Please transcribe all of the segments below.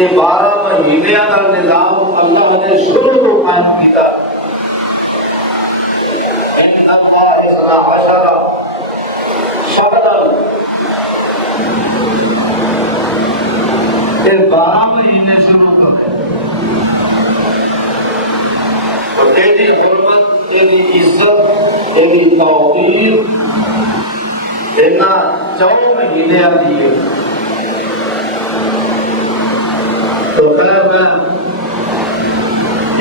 یہ 12 مہینے کا نظام اللہ نے شروع کو قائم کیا. یہ 12 مہینے شروع ہو گئے. تو تیری حرمت، تیری عزت، تیری توقیر دینا 4 مہینے آتی ہے. تو پھر میں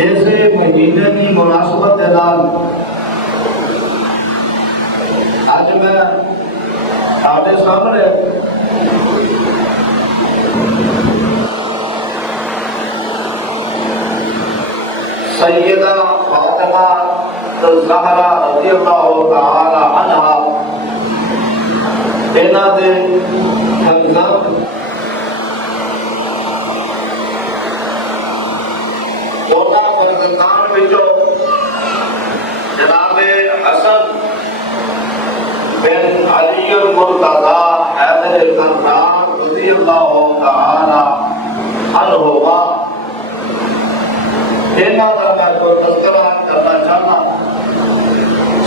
ایسے مہینے کی مناسبت اعلان آج میں آپ سامنے سیدہ فاطمہ الزہرا رضی اللہ تعالی عنہا اینا دے ہمزم اونا فرزندان وچوں جناب حسن بن علی المرتضی حیدر کرام رضی اللہ تعالی عنہما اینا کا میں کو تذکرہ کرنا چاہنا.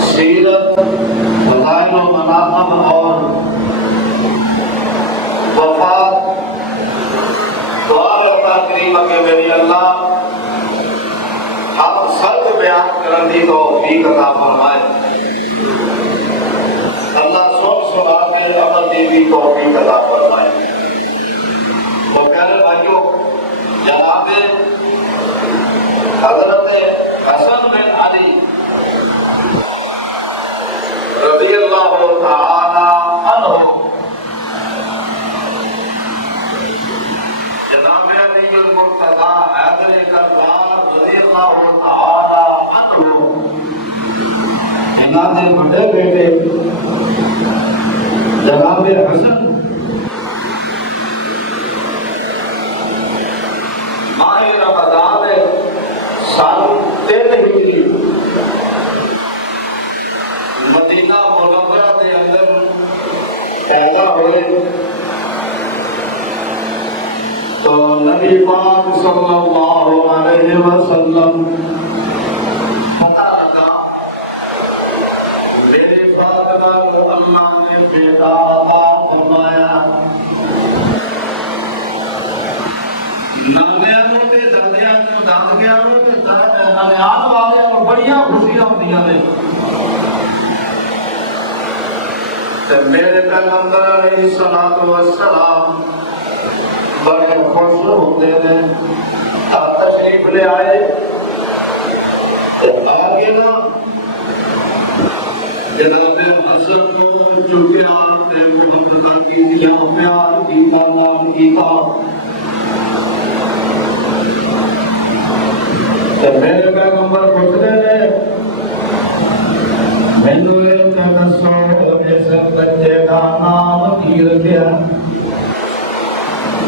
سیرت، فضائل و مناقب اور وفات دعا کرتا کریمہ کہ میری اللہ ہم سب بیان کرن دی توفیق عطا فرمائے. اللہ سنا کے عمل دی بھی توفیق عطا فرمائے. تو پیارے بھائیوں، جناب حضرت حسن بن علی رضی اللہ تعالی عنہ جناب علی المرتضی حیدر کرام رضی اللہ تعالی عنہ انہاں دے بڑے بیٹے جناب حسن ماہ رمضان سال 3 ہجری مدینہ منورہ کے اندر پیدا ہوئے. تو نبی پاک صلی اللہ علیہ وسلم پتہ لگا میرے فاطمہ کو اللہ نے بیٹا عطا فرمایا. نانیاں نوں تے دادیاں نوں دادکیاں نوں تے نانیان والے نوں بڑیاں خوشیاں ہوندیاں نے. تے میرے پیغمبر علیہ الصلوۃ والسلام بڑے خوش ہوتے نے. تشریف لے آئے آگے نا جناب حسن چکیا محبت کی دیا پیار کی نام کی میرے پیغمبر پوچھتے ہیں مینوں ایک دسو اس بچے کا نام کی رکھیا.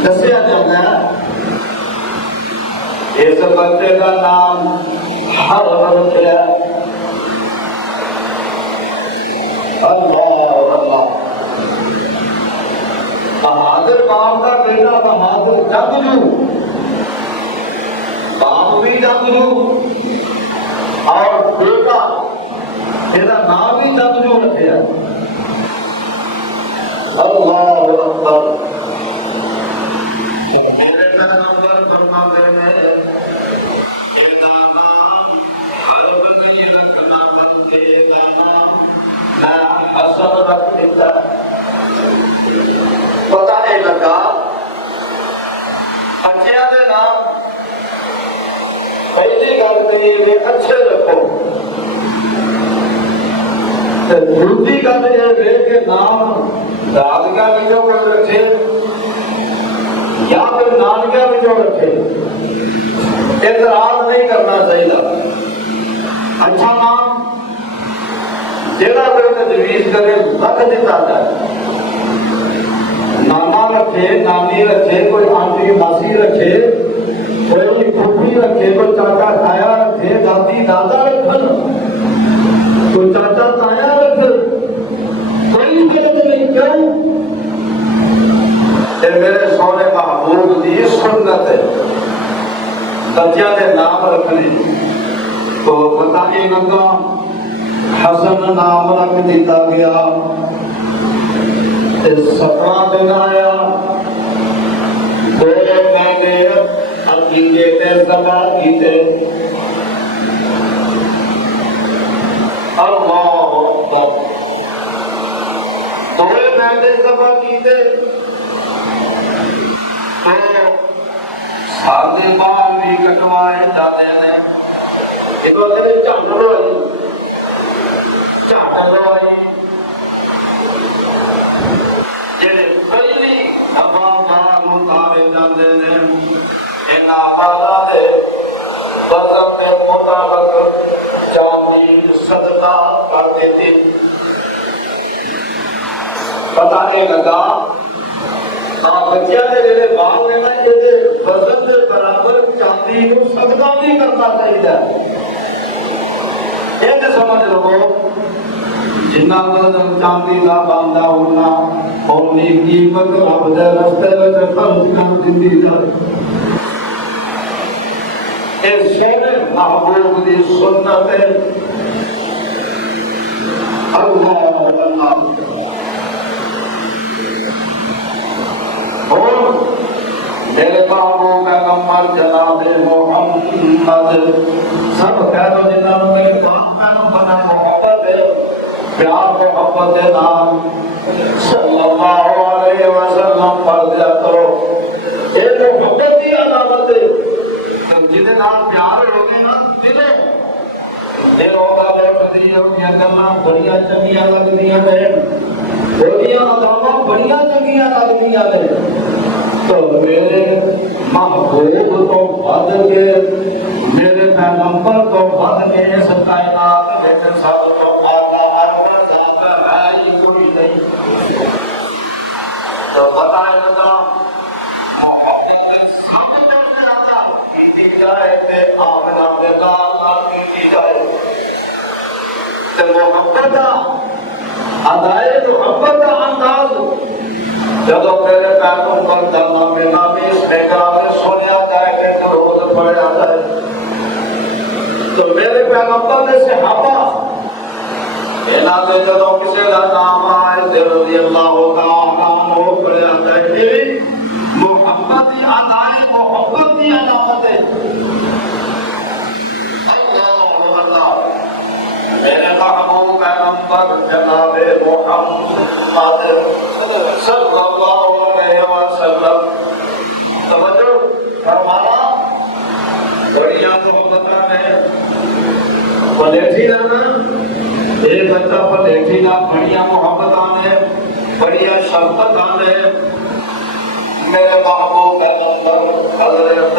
دسیا جاتا ہے اس بچے کا نام حرب رکھیا. اللہ اللہ، بہادر باپ کا بیٹا بہادر جنگجو، باپ بھی جنگجو اور بیٹا میرا نام بھی جنگجو رکھیا. اللہ اکبر. میرے پیغمبر فرماتے ہیں یہ نام حرب نہیں رکھنا بلکہ نام میں حسن رکھ دیتا. پتہ نہیں لگا بچیاں دے نام پہلی گل بھی اچھے رکھو. دوسری گل یہ ہے کہ نام دادکا بچوں کو رکھے یا پھر نانکا بچوں رکھے. اعتراض نہیں کرنا چاہیے. اچھا نام جہاں کوئی تجویز کرے رکھ دیتا جائے. نانا رکھے، نانی رکھے، کوئی آنٹی ماسی رکھے، کوئی پھوپھی رکھے، کوئی چاچا تایا رکھے، دادی دادا رکھن، کوئی چاچا تایا رکھے، کوئی غلط نہیں. کیوں؟ یہ میرے سونے محبوب کی سنت ہے. بچوں کے نام رکھنے تو پتہ نہیں لگا حسن نام رکھ دیتا گیا 17 دن آیا 2 مہینے عقیقے تے ذبح کیتے اللہ اکبر 2 مہینے ذبح کیتے تو سادی بال بھی کٹوائے جاتے ہیں ایک وقت چاہتا آئی جیسے پہلی ابا بال اتارے جاتے ہیں اینا بالا دے وزن کے مطابق چاندی صدقہ کر دیتے پتہ نہیں لگا بچیاں نے جڑے بال نے نا یہ وزن کے برابر چاندی کو صدقہ نہیں کرنا چاہیے یہ سمجھ لو جنہ وزن چاندی کا باندھا ہونا اونی قیمت رب دے رستے وچ خرچ کر دینی جائے اے سونے محبوب دی سنت ہے اللہ اور میرے محبوب پیغمبر جناب محمد سب کہہ دو جنہاں نے میرے پیغمبر محبت ہے پیار محبت ہے نام صلی اللہ علیہ وسلم پڑھ دیا کرو یہ محبت کی علامت ہے جنہیں نام پیار ہوگی نا دل ہوگا لوٹتی ہوگی گلاں بڑیاں چنگیاں لگدیاں نے بڑیاں اداواں بڑیاں چنگیاں لگدیاں نے تو میرے محبوب تو بد کے میرے پیغمبر تو بد کے اس کائنات میں سب تو اعلیٰ ارواح ذات ہے ہی کوئی نہیں تو پتہ ہے نا محبت سب تو زیادہ کی جائے تے آمنہ دے لال کی جائے تے محبت ادائے محبت کا انداز جب میرے پیغمبر کا نام نامی اس میں کلام سنیا جائے کہ درود پڑھا جائے تو میرے پیغمبر نے صحابہ انہاں تے جدوں کسی دا نام آئے تے رضی اللہ تعالیٰ عنہ پڑھا جائے میری محبت کی ادائے محبت کی علامت ہے اللہ میرے محبوب پیغمبر جناب محمد صلی اللہ علیہ وسلم توجہ فرمانا بڑیاں محبتاں نے پلیٹھی نہ ایک بچہ پلیٹھی نہ بڑیاں محبتاں نے بڑیاں شفقتاں نے میرے محبوب پیغمبر حضرت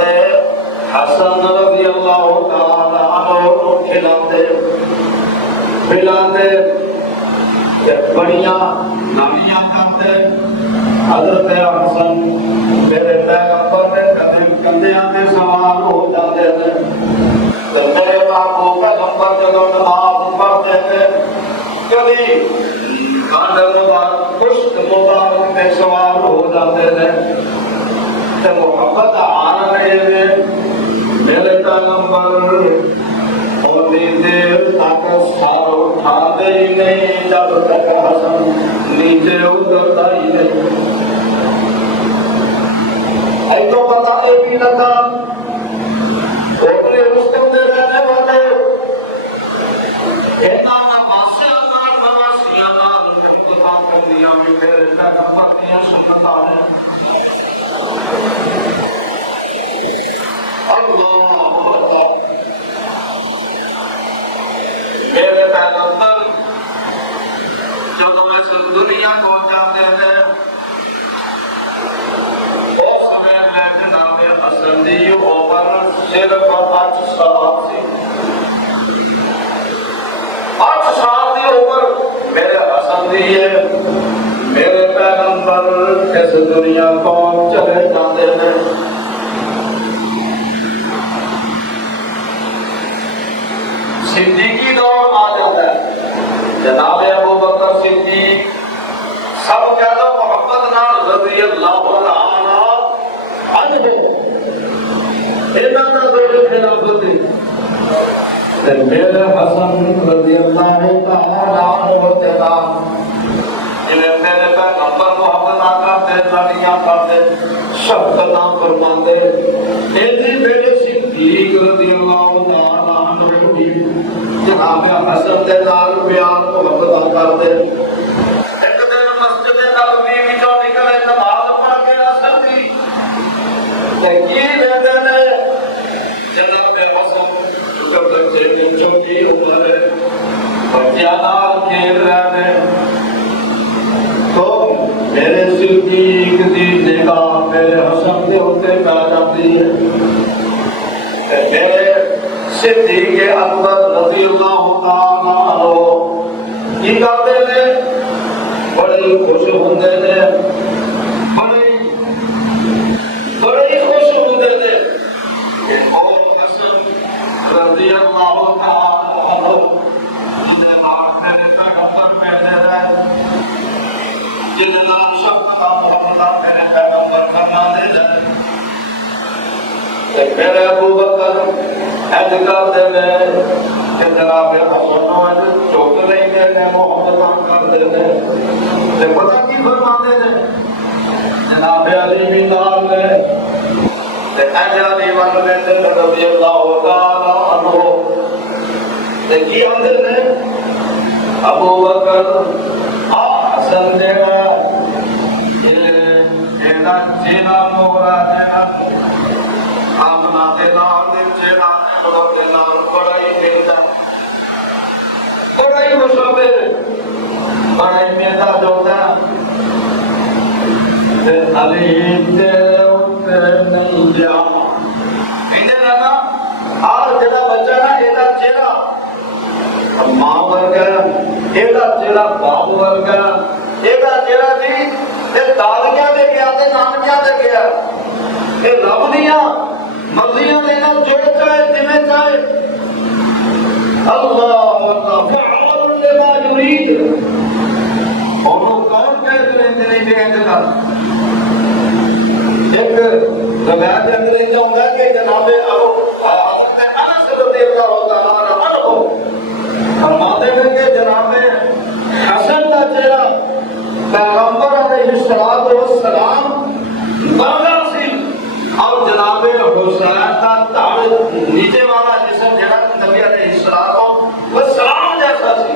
حسن رضی اللہ تعالی عنہ کو کھلاتے بڑیاں نامیاں کرتے حضرت حسن میرے پیغمبر نے کندھیاں تے سوار ہو جاتے تھے تو میرے محبوب پیغمبر جدوں نماز پڑھتے تھے کبھی کاندھے مبارک پشت مبارک تے سوار ہو جاتے تھے تے محبت آن لگے میرے پیغمبر ہوتی دیر تک سار اٹھاتے ہی نہیں جب تک حسن نیچے اترتا ہی نہیں ایک تو پتہ ایک ہی لگا اوپرے رستم دے رہنے والے اینا نواسے اگر نواسیاں نال انتخاب کر دیا میں میرے پیغمبر نے سنت آنے میرے پیغمبر جدوں اس دنیا کو جاتے ہیں اس میں جناب حسن دی عمر صرف 8 سال سی 8 سال دی عمر میرے حسن دی ہے میرے پیغمبر اس دنیا کو چلے جاتے ہیں صدیقی دور آ جاتا ہے جناب ابو بکر صدیق سب کہہ دو محمد نال رضی اللہ عنہ انہوں میرے حسن رضی اللہ تعالی عنہ تیرا جنہیں میرے پیغمبر محمد آقا تے لڑیاں کرتے شفقتاں فرماندے ایتھے میرے صدیق رضی اللہ تعالی عنہ بھی جناب حسن دے نال بیان محبت کرتے ایک دن مسجد نبوی وچوں نکلے نماز پڑھ کے اثر دی تے کی ویندے نے جناب حسن چونکی عمر ہے بچیا نال کھیل رہے ہیں تو میرے صدیق دی نگاہ میرے حسن کے ہوتے پہ جاتی ہے میرے صدیق اکبر رضی اللہ تعالیٰ عنہ یہ کہتے ہیں بڑی خوش ہوندے نے بڑی خوش ہوندے نے رضی اللہ تعالی عنہ جنہیں بات میرے پیغمبر پہلے رہے جنہیں نام شفقہ محمد میرے پیغمبر فرمانے رہے میرے ابو بکر حج کرتے ہیں کہ جناب حسن چوک نہیں گئے محمد کرتے ہیں پتہ کی فرماتے ہیں جناب علی بھی نال نے رضی اللہ تعالی عنہ دیکھی اندر نے ابو بکر حسن دیگا جینا جینا مورا جینا آمنا دینا جینا دینا بڑائی دیتا بڑائی مشابر بڑائی میدا جوتا علی تیرے نہیں جا آج جڑا بچہ نا ایدہ چہرہ ماں ورگا ایدہ چہرہ باپ ورگا ایدہ چہرہ جی دادیاں دے گیا تے نانکیاں دے گیا یہ رب دیاں مرضیاں لینا جو چاہے جمیں چاہے اللہ فعال لما یرید انہوں کون کہتے ہیں نہیں دیکھیں ایک روایت انگریزی ہوتا ہے کہ جناب ابو انس رضی اللہ تعالی عنہ فرماتے ہیں کہ جناب حسن کا چہرہ پیغمبر علیہ الصلوۃ والسلام بغل سی اور جناب حسین کا دھڑ نیچے والا جسم جڑا نبی علیہ الصلوۃ والسلام جیسا سی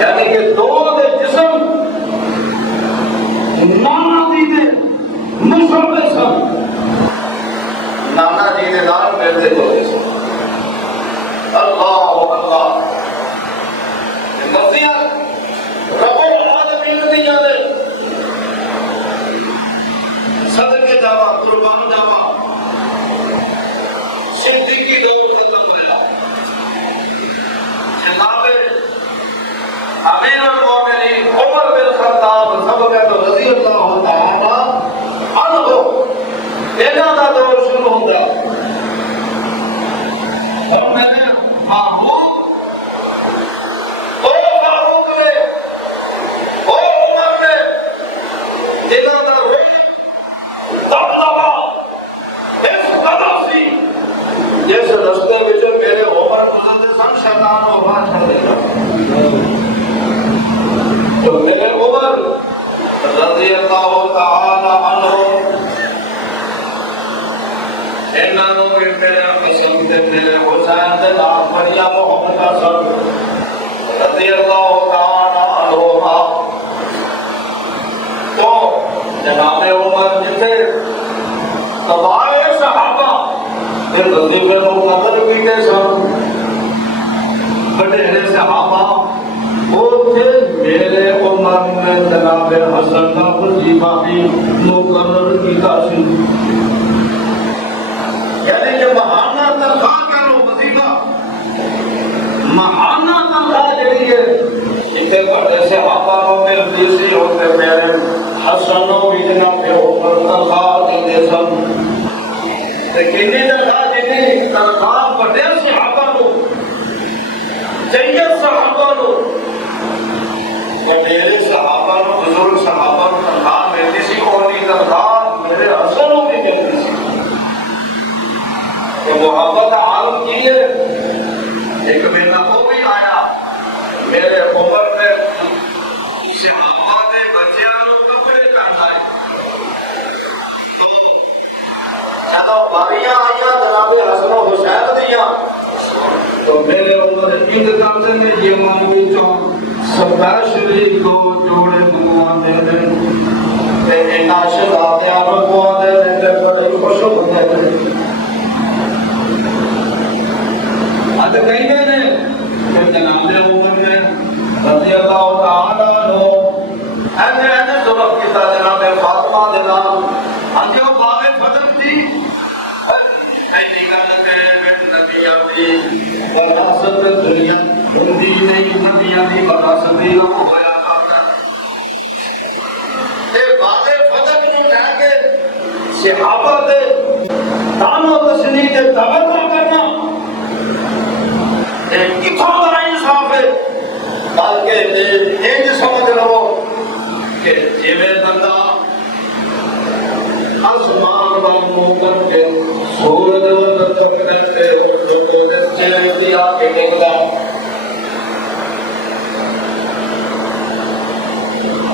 یعنی کہ دو دے جسم نانا دی دے مشابہ سن نانا جی نے نال ملتے ہوئے سن اللہ اللہ مسیح رب العالمین دی جانے صدقے جاوا قربان جاوا صدیقی دور ختم ہوا جناب امیر المومنین عمر بن خطاب سب کا تو رضی اللہ تعالی عنہ انہاں دا دور شروع ہوندا اور میں نے فاروق نے عمر نے انہاں دا دبدبا اس قدر سی جس رستے وچ میرے عمر گزرتے سن شیطان ہوا چھڑ تو میرے عمر رضی اللہ تعالی عنہ انہوں نے میرے پسند میرے حسین دے نام بڑیا محمد کا سر رضی اللہ تعالی عنہ تو جناب عمر جتنے تباہ صحابہ پھر وظیفے کو قدر پیتے سن بڑے صحابہ میرے عمر نے جناب حسن کا وظیفہ بھی مقرر کیا سی یعنی کہ مہانہ تنخواہ کرو وظیفہ مہانہ تنخواہ جڑی ہے اتنے بڑے صحابہ کو ملتی سی ہوتے میرے حسن و جناب عمر تنخواہ دیتے سن کنی تنخواہ جنی تنخواہ بڑے صحابہ کو چاہیے صحابہ کو میرے صحابہ کو بزرگ صحابہ کو تنخواہ ملتی سی کوئی تنخواہ میرے حسن کو بھی ملتی سی کہ محبت عالم کی ہے ماما دے بچیاں نوں کپڑے پہنائے جدوں باریاں آئیاں جناب حسن و حسین دیاں تو میرے عمر عید کرتے میں یہ مانگی چاہ سپیشلی کو جوڑے منگوان دے دیں تے اینا شہزادیاں منگوان دے دیں تے بڑے خوش ہوتے ہیں اب کہیں گے نے کہ جناب عمر نے رضی اللہ تعالیٰ عنہ ایسے ضرورت کیتا جناب فاطمہ دے نام انجو باب فتح تھی ایسی گل کہ نبی اپنی وراثت دنیا ہندی نہیں نبیاں دی وراثت ہی ہویا کرتا تے باب فتح نوں لے کے صحابہ دے تانو تسنی تے توجہ کرنا کتوں کا انصاف ہے بلکہ انج سمجھ لو کہ جی بندہ آسمان والوں کر کے سورج وال چکر سے چلتی آ کے نکلا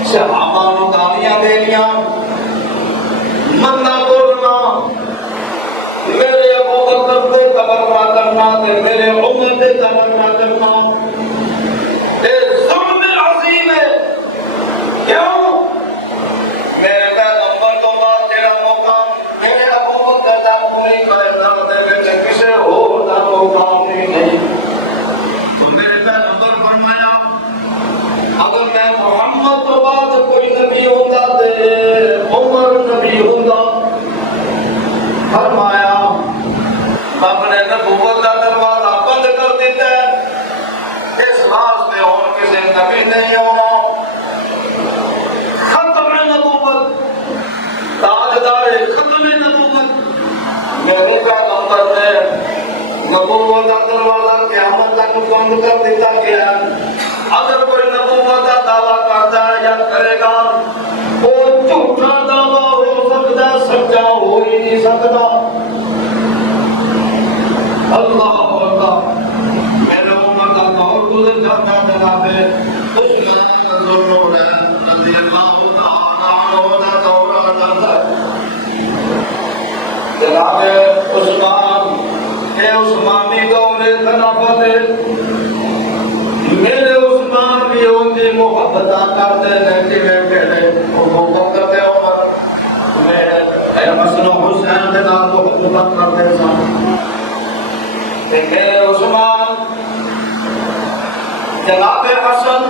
صحابہ نوں گالیاں دینیاں منا بولنا میرے ابو بکر پہ قبر نہ کرنا تے میرے عمر پہ قبر نہ کرنا اے ظلم عظیم ہے کیوں میرے پیغمبر تو بعد تیرا مقام میرے ابو بکر دا پوری کائنات دے وچ کسے ہور دا مقام نہیں تو میرے پیغمبر فرمایا اگر میں محمد تو بعد کوئی نبی ہوندا تے عمر نبی ہوندا فرمایا اپنے نبوت کا دروازہ بند کر دیتا ہے اس واسطے اور کسی نبی نہیں ہونا ختم نبوت تاجدار ختم نبوت میرے پیغمبر نے نبوت کا دروازہ قیامت تک بند کر دیتا گیا اگر کوئی نبوت کا دعویٰ کرتا ہے یا کرے گا وہ جھوٹا دعویٰ ہو سکتا سچا ہو ہی نہیں سکتا اللہ اللہ میرے عمر کا دور گزر جاتا جناب عثمان ذوالنورین رضی اللہ تعالیٰ عنہ کا دور آ جاتا ہے جناب عثمان اے عثمانی دور خلافت میرے عثمان بھی ان کی محبت کرتے ہیں کہ میرے حکومت کرتے عمر میرے حسن و حسین کے نام محبت کرتے ہیں میرے عثمان جناب حسن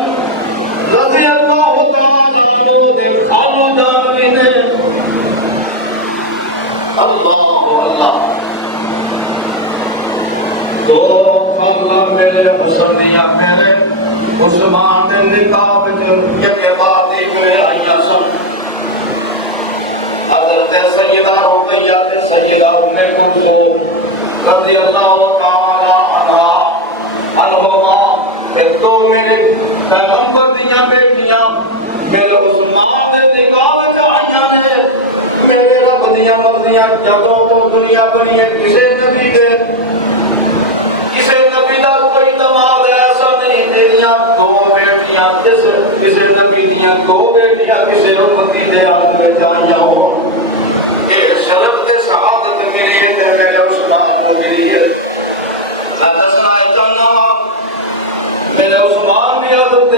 رضی اللہ تعالیٰ عنہ دے خالو جانوی نے اللہ اللہ دو خالہ میرے حسن دیا میرے عثمان دے نکاح کے بعد ہی ہوئے آئیاں سن حضرت سیدہ رقیہ تے سیدہ ام کلثوم رضی اللہ تعالیٰ عنہما ایک تو میرے پیغمبر دیاں بیٹیاں میرے عثمان دے نکاح وچ آئیاں نے میرے رب دیاں مرضیاں جدوں تو دنیا بنی ہے کسے نبی دا کوئی دماغ ایسا نہیں تیریاں دو بیٹیاں کسے نبی دیاں دو بیٹیاں کسے امتی دے آنگ میں جائیاں ہو یہ شرف کے شہادت میری ہے میرے عثمان کو ملی ہے میرے عثمان بھی حضرت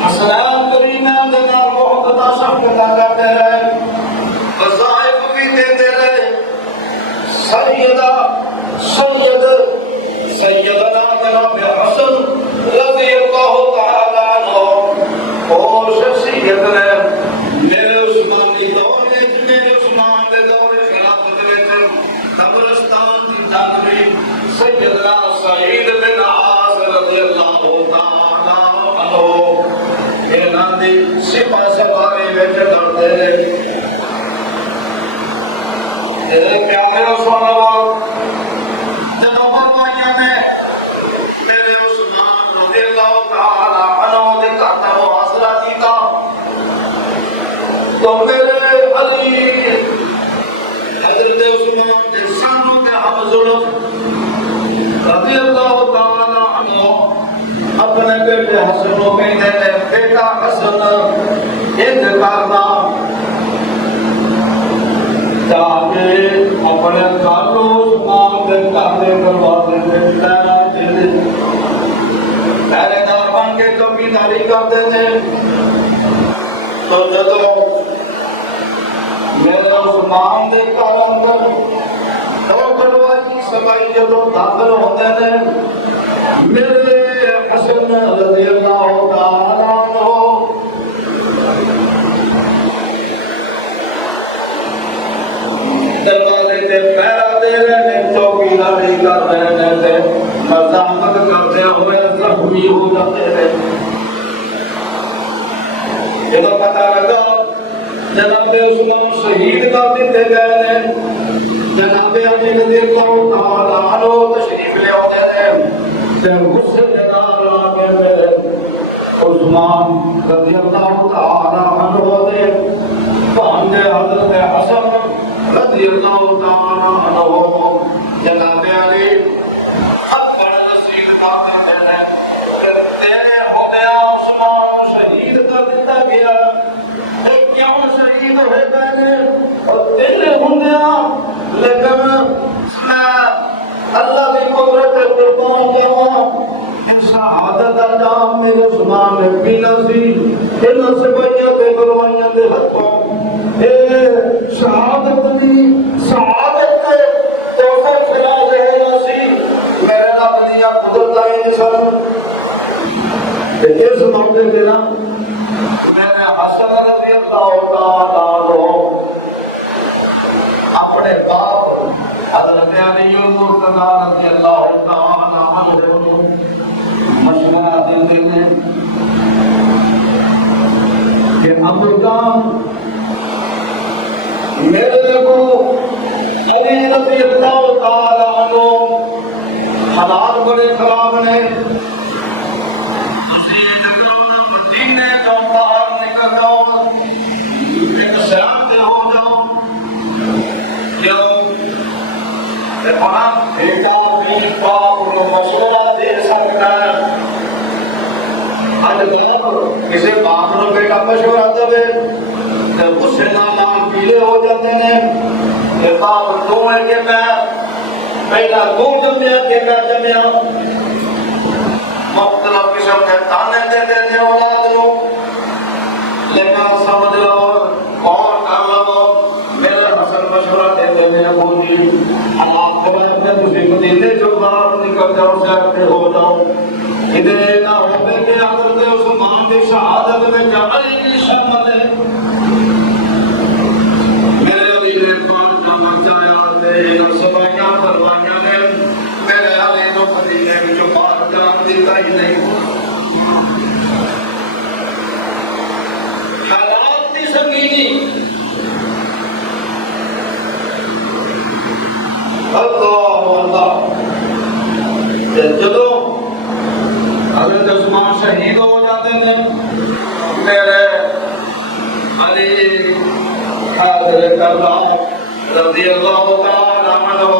حسنین کریمین دے نال محبت شفقت کرتے رہے وظائف بھی دیتے رہے سیدنا جناب حسن رضی اللہ تعالیٰ عنہ اور شخصیت نے میرے عثمانی دور میں میرے عثمان دے دور خلافت میں قبرستان جانوی سیدنا سعید بن عاص رضی اللہ تعالیٰ عنہ یہ نادی سپاہ سواری میں چڑھتے پیارے عثمان جنوب مائیاں نے میرے عثمان رضی اللہ تعالیٰ عنہ دے کرتا محاصرہ کیتا تو میرے علی حضرت عثمان دے سانوں دے ہم ظلم رضی اللہ تعالیٰ عنہ اپنے بیٹے حسن نو کہندے نے بیٹا حسن انج کرنا جانے اپنے کالو عثمان دے کارے دروازے تے لینا چلے پہلے دار بن کے چوکیداری کرتے تھے تو جدو میرے عثمان دے گھر اندر دو دروازے سمائی جدو داخل ہوتے ہیں میرے حسن رضی اللہ تعالیٰ عنہ دروازے تے پہرا دے رہے ہیں چوکیداری کر رہے ہیں مزاحمت کرتے ہوئے زخمی ہو جاتے ہیں جب پتہ لگا جناب عثمان شہید کر دیتے گئے ہیں جناب علی رضی اللہ تعالیٰ عنہ تشریف لے آتے ہیں جب غصے نال آگے عثمان رضی اللہ تعالیٰ عنہ دے بہن حضرت حسن رضی اللہ تعالیٰ عنہ جناب علی حق بڑا نصیب کرتے ہیں تیرے ہوندیا عثمان شہید کر دیتا گیا کیوں شہید ہوئے گئے اور تیرے ہوندیا لیکن میں اللہ کی قدرت قربان جاواں شہادت دا نام میرے عثمان نے پینا سی انہاں سپاہیاں تے گروائیاں دے ہتھوں اے شہادت دی سعادت تے توفے کھلا رہے سی میرے رب دیا قدرت آئی سن تے اس موقع تے نا میرے حسن رضی اللہ تعالیٰ عنہ اپنے باپ حضرت علی المرتضیٰ رضی اللہ تعالیٰ عنہ مشورہ دیتے ہیں کہ ابو جان میرے کو علی رضی اللہ تعالیٰ عنہ حالات بڑے خراب نے مدینے کا باہر نکل جاؤ ایک شہر سے ہو جاؤ ہمارا بیٹا بھی باپ کو مشورہ دے سکتا ہے کسی باپ کو بیٹا مشورہ دے غصے نال پیلے ہو جاتے ہیں کہ باپ تو ہے کہ میں پہلا تو جمیا کہ میں جمیا مختلف قسم کے تانے دے دیتے اولاد کو لیکن سمجھ لو اور کر لو میرا حسن مشورہ دیتے ہیں بولی اللہ خدا اپنے تسی کو دیتے جو باہر نکل جاؤ سے اپنے ہو جاؤ ادھر نہ ہوئے کہ حضرت عثمان کی شہادت میں جعلی کی شامل ہے میرے علی نے پان کا مچایا دے سبائیاں پروائیاں نے میرے علی تو مدینے میں جو بار جان دیتا ہی نہیں حالات کی سنگینی اللہ اللہ جدو حضرت عثمان شہید ہو جاتے ہیں میرے علی حاضر کرام رضی اللہ تعالیٰ عنہ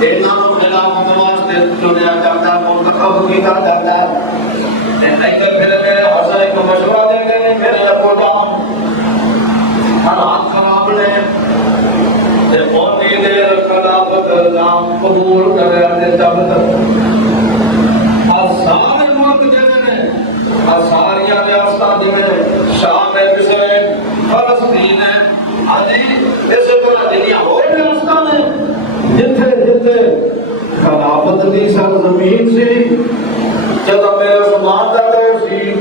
انہوں نے خلافت واسطے چنیا جاتا منتخب کیا جاتا لیکن پھر میرے حسن کو مشورہ دیں گے میرے کو جاؤ حالات خراب نے بہت دیر خلافت نام قبول کر رہے جب تک سارے ملک جنہیں نے ساریاں ریاستیں جنہیں شام ہے مصر ہے فلسطین ہے آجی اسی طرح دنیا اور ریاستیں نے جتھے جتھے خلافت دی سرزمین سی جب میرے عثمان دا دور سی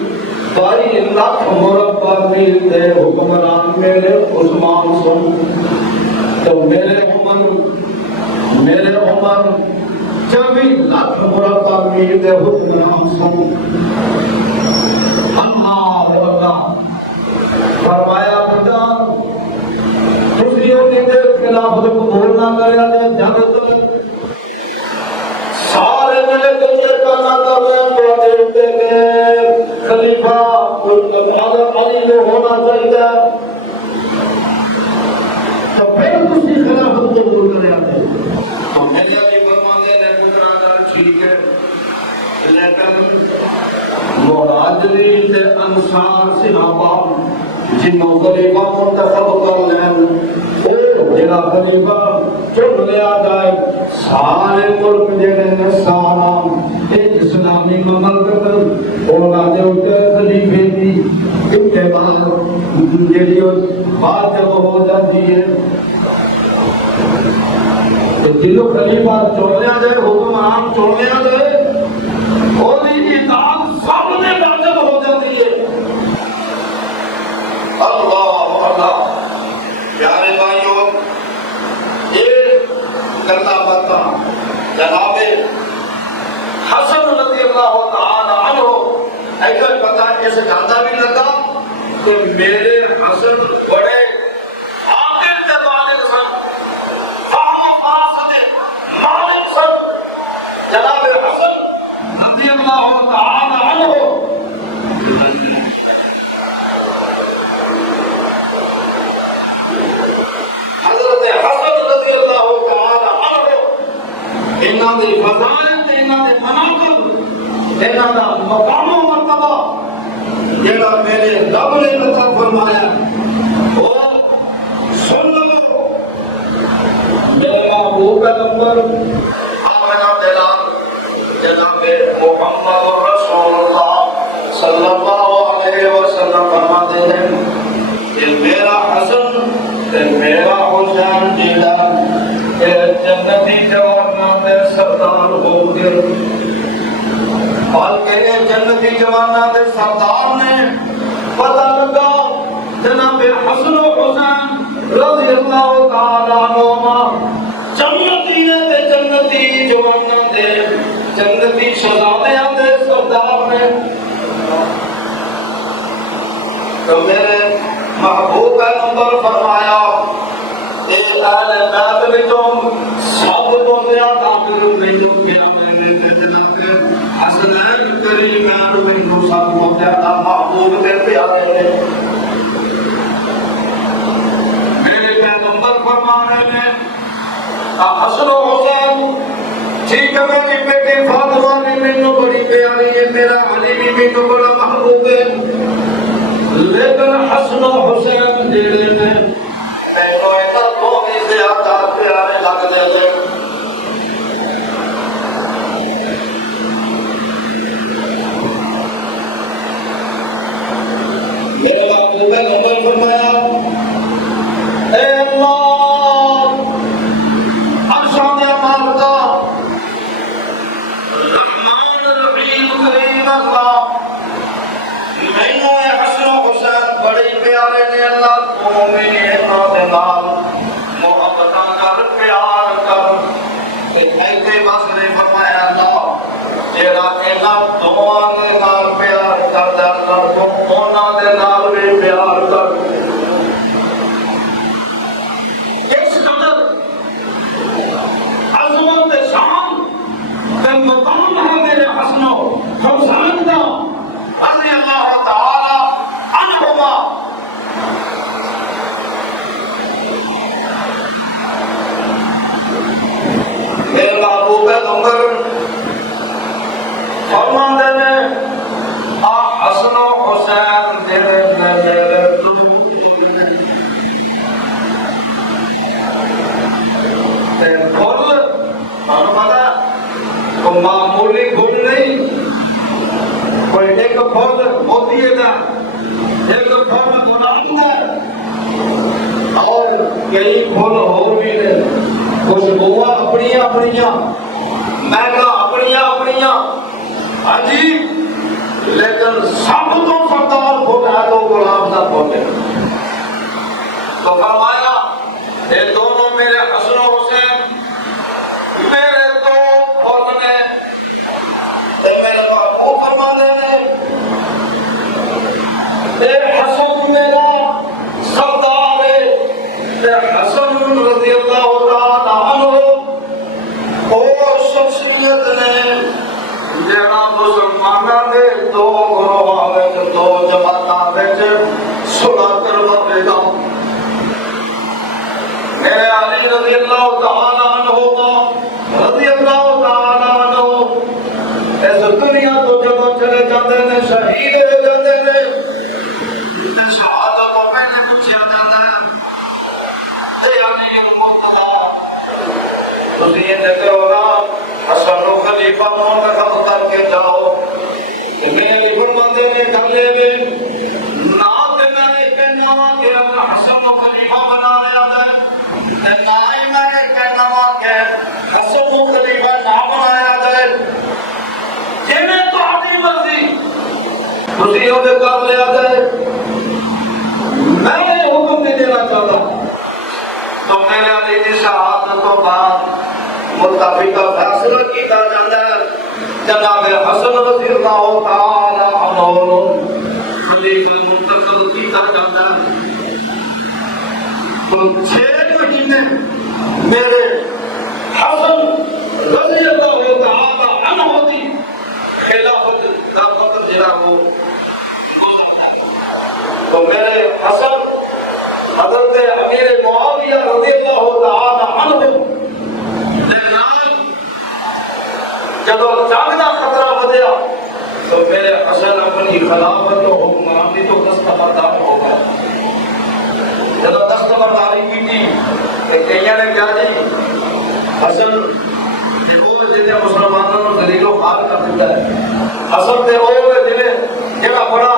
22 لاکھ مربع میل دے حکمران میرے عثمان سن تو میرے عمر 24 لاکھ مربع میل دے حکمران سن اللہ فرمایا بیٹا تسی انہی دے خلافت قبول نہ کریا تے جب سارے ملے کچھ کرنا کر رہے ہیں تو خلیفہ علی کو ہونا چاہیے تو پھر تسی خلافت قبول کریا تے تو میرے علی فرمانے نے پترا ٹھیک ہے لیکن مہاجرین تے انصار صحابہ جنہوں خلیفہ منتخب کر لیں جنہاں خلیفہ چن لیا جائے سارے ملک جنہیں نسانام ایک اسلامی مملکت ہونا دے اٹھے خلیفے دی اتباع جنہوں بات جب ہو جاتی ہے جنہوں خلیفہ چن لیا جائے حکم عام چن لیا جائے اور اطاعت سامنے واجب ہو جاتی ہے اللہ اللہ پیارے بھائیوں ایک گلا بتا جناب حسن رضی اللہ تعالی عنہ ایسا پتا اس گاتا بھی لگا کہ میرے حسن بڑے عاقل تے بالغ سن فہم فاسد مالک سن جناب حسن رضی اللہ تعالی عنہ انہاں دی فضائل تے انہاں دے مناقب انہاں دا مقام و مرتبہ جیڑا میرے رب نے عطا فرمایا اور سن لو میرے محبوب پیغمبر آمنہ بلال جناب محمد رسول اللہ صلی اللہ علیہ وسلم فرماتے ہیں کہ میرا حسن تے میرا حسین جیڑا جنتی جوانان دے سردار ہو گئے بلکہ جنتی جوانان دے سردار نے پتہ لگا جناب حسن و حسین رضی اللہ تعالیٰ عنہما جنتی نے جنتی جوانان دے جنتی شہزادیاں دے سردار نے تو میرے محبوب پیغمبر فرمایا اے اہل بیت وچوں سب تو زیادہ مینوں کیا میں نے جناب حسنین کریمین مینوں سب تو زیادہ محبوب تے پیارے نے میرے پیغمبر فرما رہے ہیں حسن و حسین ٹھیک ہے میری بیٹی فاطمہ بھی مینوں بڑی پیاری ہے میرا علی بھی مینوں بڑا محبوب ہے لیکن حسن و حسین جڑے نے معمولی گل نہیں کوئی ایک پھل موتی ہے ایک پھل بنانا اور کئی پھل ہو بھی نے خوشبو اپنی اپنی مہنگا اپنی اپنی ہاں جی لیکن سب تو سردار پھل ہے تو گلاب کا پھل ہے تو فرمایا یہ دونوں میرے حسن و حسین میرے دو پھل نے میرے محبوب فرما دے حسن میرا سردار ہے حسن رضی اللہ تعالی عنہ اور شخصیت نے جڑا مسلمانوں دے دو گروہاں وچ دو جماعتاں وچ صلح کروا دے گا میرے خلیفہ منتخب کر کے جاؤ کہ میرے فرماتے نے کر لے بھی نہ کہ میں کہنا کہ حسن کو خلیفہ بنا رہا ہے نہ ہی میں کہنا کہ حسن کو خلیفہ نہ بنایا جائے جنہیں تو آدھی مرضی اسی ہوتے کر لیا جائے میں یہ حکم نہیں دینا چاہتا تو میرے علی کی شہادت کو بعد متفقہ فیصلہ کیتا جاتا ہے جناب حسن رضی اللہ تعالی عنہ خلیفہ منتخب کیتا جاتا ہے تو 6 مہینے میرے حسن رضی اللہ تعالی عنہ کی خلافت کا وقت جڑا وہ تو میرے حسن حضرت امیر معاویہ رضی اللہ تعالی عنہ جب جنگ کا خطرہ بدیا تو میرے حسن اپنی خلافت و حکمرانی تو دستبردار ہو گیا جب دستبرداری کی تھی کئیاں نے کیا جی حسن جنہیں مسلمانوں نے ذلیل و خوار کر دیتا ہے حسن نے وہ جنہیں جگہ بڑا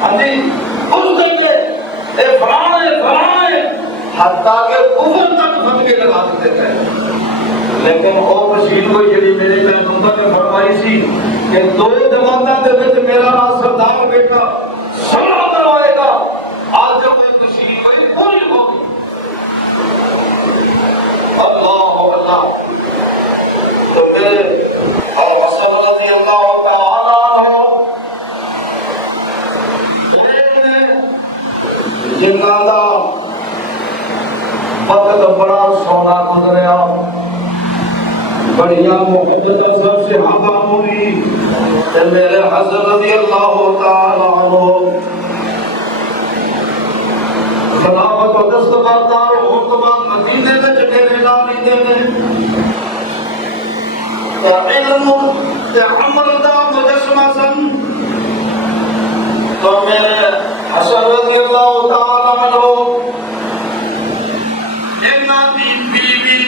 ہاں جی اس دیکھئے اے فرانے حتیٰ کہ کفر تک فتوے لگا دیتے ہیں لیکن اور رشید کو یہ میرے پیغمبر نے فرمائی سی کہ 2 جماعتوں کے وچ میرا سردار بیٹا صلح کروائے گا آج جب میں رشید ہوئی پوری ہوگی اللہ اللہ تو میرے حسن رضی اللہ تعالی عنہ جنہاں دا وقت بڑا سونا گزریا بڑھیا محبت اثر سے ہمہ موری کہ میرے حسن رضی اللہ تعالی عنہ خلافت و دستبردار حکمان مدینے میں چکے نامی دینے علم عمر دا مجسمہ سن تو میرے حسن رضی اللہ تعالی عنہ اینا بیوی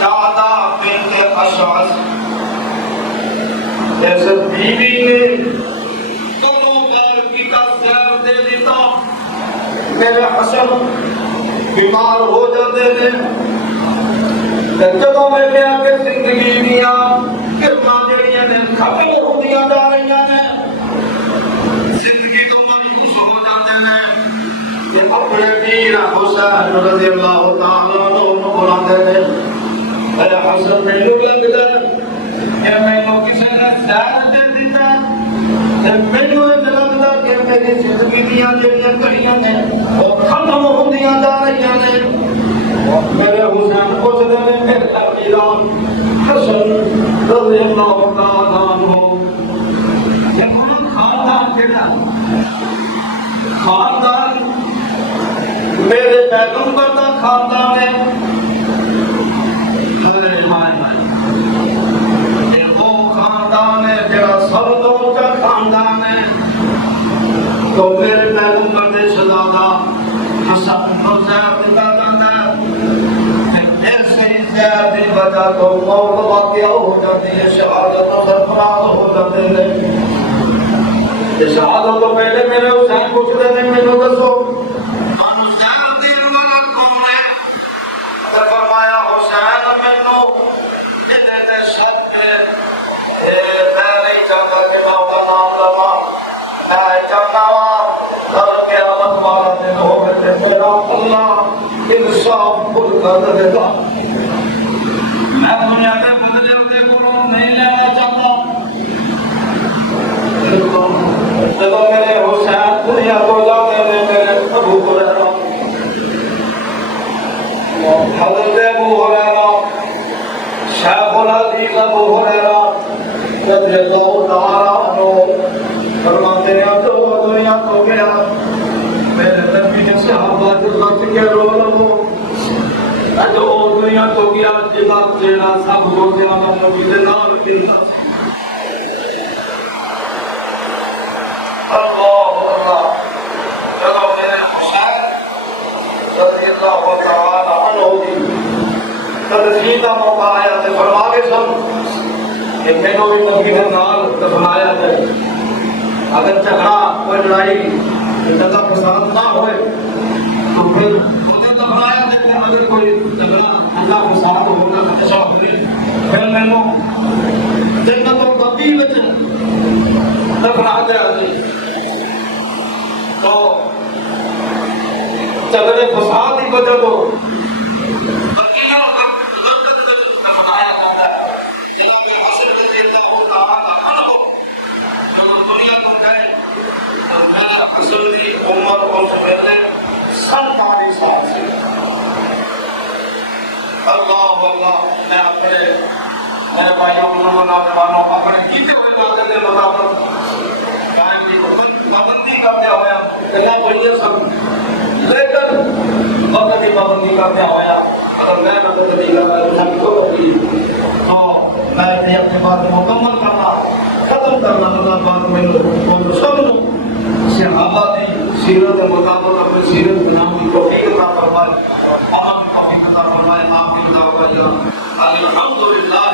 چاہتا بنت اشعث ایسے بیوی نے دونوں پیر کی کا زہر دے دیتا میرے حسن بیمار ہو جاتے ہیں جب میں کیا کہ زندگی دیا کرنا جڑیاں نے ختم ہو دیا جا رہی ہیں زندگی تو مایوس ہو جاتے ہیں کہ اپنے پیر حسین رضی اللہ تعالیٰ عنہ بلاتے ہیں اے حسن میں لوگ لگتا کہ میں لوگ کسی نے زہر دے دیتا میں لوگ لگتا کہ میری زندگی دیا جڑیاں کڑیاں نے وہ ختم ہو دیا جا رہی ہیں میرے حسین پوچھتے ہیں میرے امیران حسن رضی اللہ تعالیٰ عنہ خاندان کہنا خاندان میرے پیغمبر کا خاندان ہے یہ وہ خاندان ہے جڑا سب تو اونچا خاندان ہے تو میرے پیغمبر نے شہزادہ حسن کو زہر دیا زیادہ بتا تو موت واقعہ ہو جاتی ہے شہادت و سرفراز ہو جاتے ہیں شہادت تو پہلے میرے حسین پوچھتے تھے میں نے دسو حسین دین والا کون ہے تو فرمایا حسین مینوں جنہیں تے شک ہے میں نہیں چاہتا کہ میں وہ نام لوا میں چاہتا ہوں در قیامت والا دن ہوگا کہ میرا اللہ انصاف کل کر دے گا میں دنیا کے بدلے ہوتے کو نہیں لینا چاہتا جب میرے حسین دنیا کو جاتے ہیں میرے ابو ہریرہ حضرت ابو ہریرہ شیخ الحدیث ابو ہریرہ رضی اللہ تعالی عنہ فرماتے ہیں تو دنیا تو گیا میرے نبی کے صحابہ جلت کے رو لگو جو دنیا تو گیا جباب جینا سب ہو گیا نبی کے نام کی اللہ اللہ چلو میرے حسین رضی اللہ تعالی عنہ کی تدفین کا موقع آیا تو فرما کے سن کہ مینوں بھی نبی دے نال دفنایا جائے. اگر جھگڑا کوئی لڑائی جگہ فساد نہ ہوئے تو پھر اسے دفنایا جائے. اگر کوئی جھگڑا جگہ فساد ہوگا ایسا ہوئے پھر مینوں جنت البقیع وچ دفنا دیا جائے. تو جھگڑے فساد کی وجہ تو عمر اس ویلے 47 سال سے. اللہ اللہ میں اپنے میرے بھائیوں بزرگوں نوجوانوں اپنے جیتے ہوئے وعدے کے مطابق قائم کی پابندی کرتے ہوئے کہنا بڑھیا سب لیکن وقت کی پابندی کرتے ہوئے اگر میں مدد نہیں کرتا تو میں اپنی بات مکمل کرنا ختم کرنا مطلب بات میں سمجھوں صحابہ کی سیرت مطابق اپنی سیرت بنانے کی توفیق عطا فرمائے. امن کی توفیق عطا فرمائے. آمین. الحمدللہ